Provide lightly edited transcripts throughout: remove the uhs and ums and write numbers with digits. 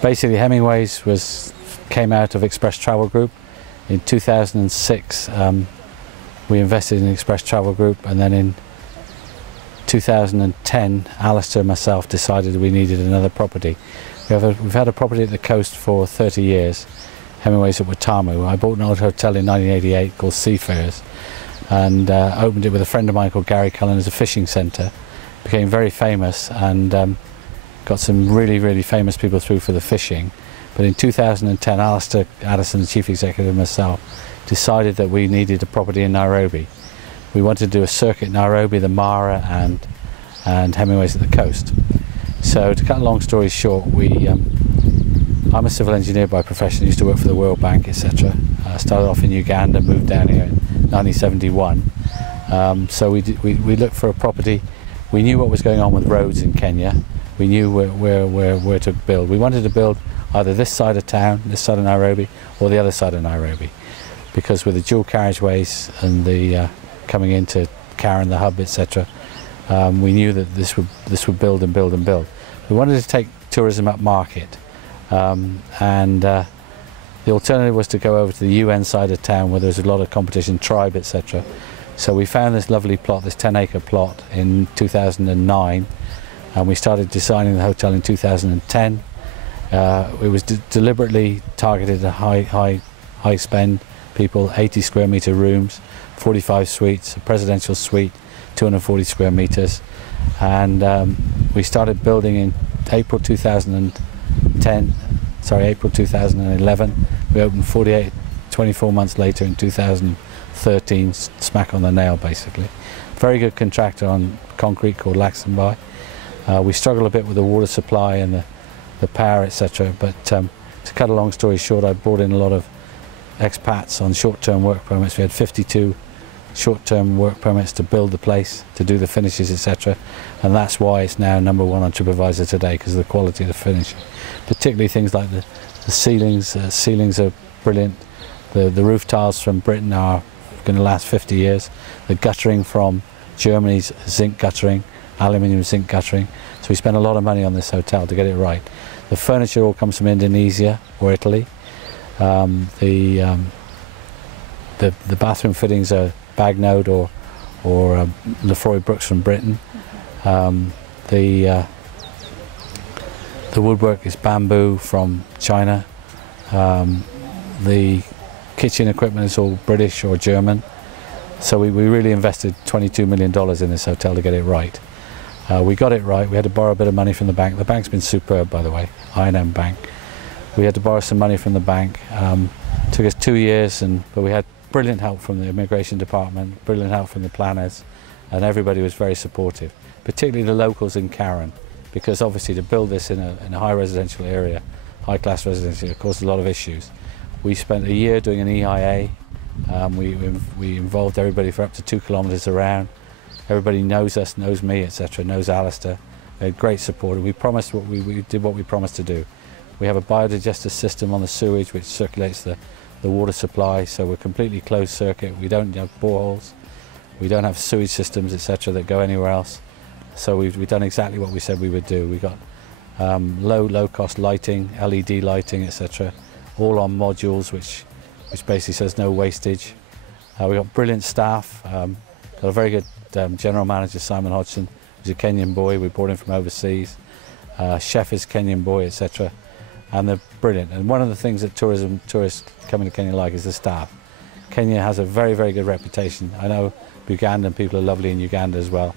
Basically, Hemingways came out of Express Travel Group. In 2006, we invested in Express Travel Group, and then in 2010, Alistair and myself decided we needed another property. We've had a property at the coast for 30 years, Hemingways at Watamu. I bought an old hotel in 1988 called Seafarers, and opened it with a friend of mine called Gary Cullen as a fishing centre. Became very famous, and got some really famous people through for the fishing. But in 2010, Alistair Addison, the chief executive, and myself decided that we needed a property in Nairobi. We wanted to do a circuit in Nairobi, the Mara, and Hemingways at the coast. So to cut a long story short, I'm a civil engineer by profession, used to work for the World Bank, etc. Started off in Uganda, moved down here in 1971. So we looked for a property. We knew what was going on with roads in Kenya. We knew where to build. We wanted to build either this side of town, this side of Nairobi, or the other side of Nairobi, because with the dual carriageways and the coming into Karen, the hub, etc., we knew that this would build and build and build. We wanted to take tourism up market, and the alternative was to go over to the UN side of town where there's a lot of competition, tribe, etc. So we found this lovely plot, this 10-acre plot, in 2009, and we started designing the hotel in 2010. It was deliberately targeted at high spend people, 80 square metre rooms, 45 suites, a presidential suite, 240 square metres, and we started building in April 2011. We opened 24 months later in 2013, smack on the nail basically. Very good contractor on concrete called Laxenby. We struggle a bit with the water supply and the power, etc. But to cut a long story short, I brought in a lot of expats on short-term work permits. We had 52 short-term work permits to build the place, to do the finishes, etc. And that's why it's now #1 on TripAdvisor today, because of the quality of the finish. Particularly things like the ceilings. Ceilings are brilliant. The roof tiles from Britain are going to last 50 years. The guttering from Germany's zinc guttering, aluminium zinc guttering. So we spent a lot of money on this hotel to get it right. The furniture all comes from Indonesia or Italy. The bathroom fittings are Bagnode or Lefroy Brooks from Britain. The woodwork is bamboo from China. The kitchen equipment is all British or German. So we really invested $22 million in this hotel to get it right. We got it right. We had to borrow a bit of money from the bank. The bank's been superb, by the way, I&M Bank. We had to borrow some money from the bank. Took us 2 years, but we had brilliant help from the immigration department, brilliant help from the planners, and everybody was very supportive, particularly the locals in Karen, because obviously to build this in a high residential area, high class residential, it caused a lot of issues. We spent a year doing an EIA. We involved everybody for up to 2 kilometres around. Everybody knows us, knows me, etc., knows Alistair. They had great support. We promised we did what we promised to do. We have a biodigestor system on the sewage which circulates the water supply, so we're completely closed circuit. We don't have boreholes, we don't have sewage systems, etc., that go anywhere else. So we've done exactly what we said we would do. We got low cost lighting, LED lighting, etc., all on modules, which basically says no wastage. We got brilliant staff. Got a very good general manager, Simon Hodgson, who's a Kenyan boy. We brought him from overseas. Chef is Kenyan boy, etc. And they're brilliant. And one of the things that tourists coming to Kenya like is the staff. Kenya has a very good reputation. I know Ugandan people are lovely in Uganda as well,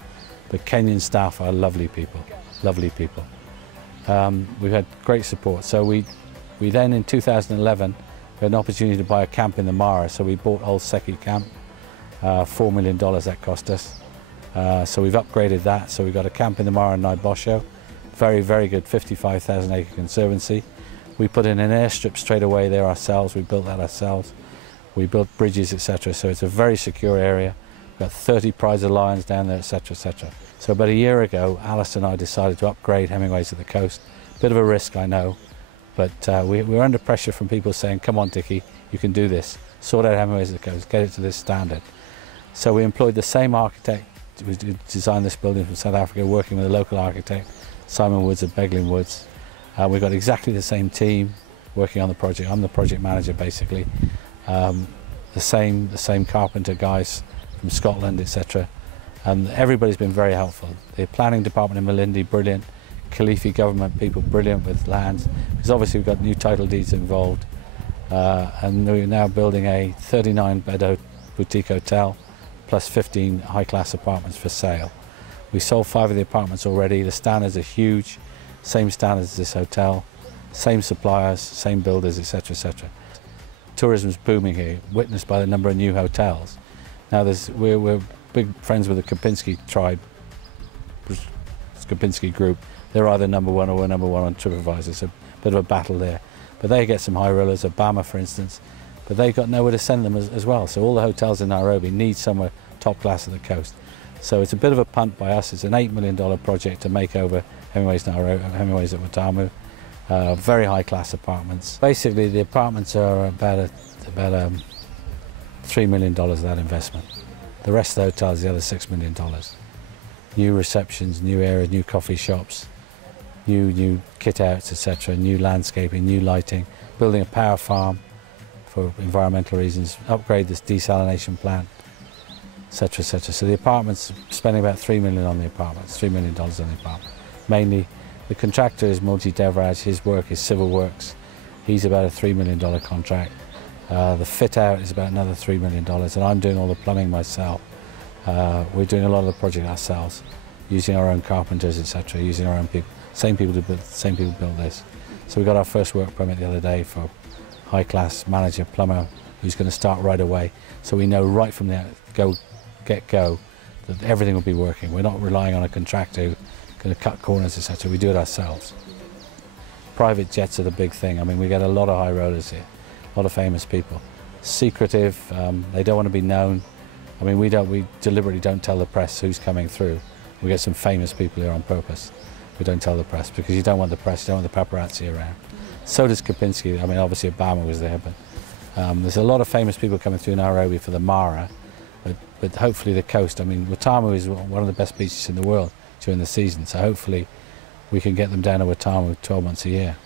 but Kenyan staff are lovely people, lovely people. We've had great support. So we then in 2011 we had an opportunity to buy a camp in the Mara, so we bought Ol Seki camp. $4 million that cost us. So we've upgraded that. So we've got a camp in the Mara in Naibosho, very good 55,000 acre conservancy. We put in an airstrip straight away there ourselves. We built that ourselves. We built bridges, etc. So it's a very secure area. We've got 30 prize of lions down there, etc., etc. So about a year ago, Alistair and I decided to upgrade Hemingways at the coast. Bit of a risk, I know, but we were under pressure from people saying, "Come on, Dicky, you can do this. Sort out Hemingways at the coast, get it to this standard." So we employed the same architect who designed this building from South Africa, working with a local architect, Simon Woods of Beglin Woods. We've got exactly the same team working on the project. I'm the project manager basically. The same carpenter guys from Scotland, etc. And everybody's been very helpful. The planning department in Malindi, brilliant. Kilifi government people, brilliant with lands. Because obviously we've got new title deeds involved. And we're now building a 39-bed boutique hotel plus 15 high-class apartments for sale. We sold 5 of the apartments already. The standards are huge, same standards as this hotel, same suppliers, same builders, etc., etc. Tourism's booming here, witnessed by the number of new hotels. Now we're big friends with the Kempinski tribe, Kempinski group. They're either number 1 or we're number 1 on TripAdvisor, so a bit of a battle there. But they get some high rollers, Obama for instance, but they've got nowhere to send them as well. So all the hotels in Nairobi need somewhere top class at the coast. So it's a bit of a punt by us. It's an $8 million project to make over Hemingways Nairobi, Hemingways at Watamu. Very high class apartments. Basically the apartments are about $3 million of that investment. The rest of the hotel is the other $6 million. New receptions, new areas, new coffee shops, new kit outs, etc., new landscaping, new lighting, building a power farm for environmental reasons, upgrade this desalination plant, etc., etc. So the apartments, spending about $3 million on the apartments, $3 million on the apartment. Mainly, the contractor is Multi Devraj, his work is civil works. He's about a $3 million contract. The fit out is about another $3 million, and I'm doing all the plumbing myself. We're doing a lot of the project ourselves, using our own carpenters, etc., using our own people. Same people build this. So we got our first work permit the other day for high-class manager plumber who's going to start right away. So we know right from the get-go that everything will be working. We're not relying on a contractor who's going to cut corners, etc. We do it ourselves. Private jets are the big thing. I mean, we get a lot of high rollers here, a lot of famous people. Secretive, they don't want to be known. I mean, we deliberately don't tell the press who's coming through. We get some famous people here on purpose. We don't tell the press because you don't want the press, you don't want the paparazzi around. So does Kempinski. I mean, obviously Obama was there, but there's a lot of famous people coming through Nairobi for the Mara, but hopefully the coast. I mean, Watamu is one of the best beaches in the world during the season, so hopefully we can get them down to Watamu 12 months a year.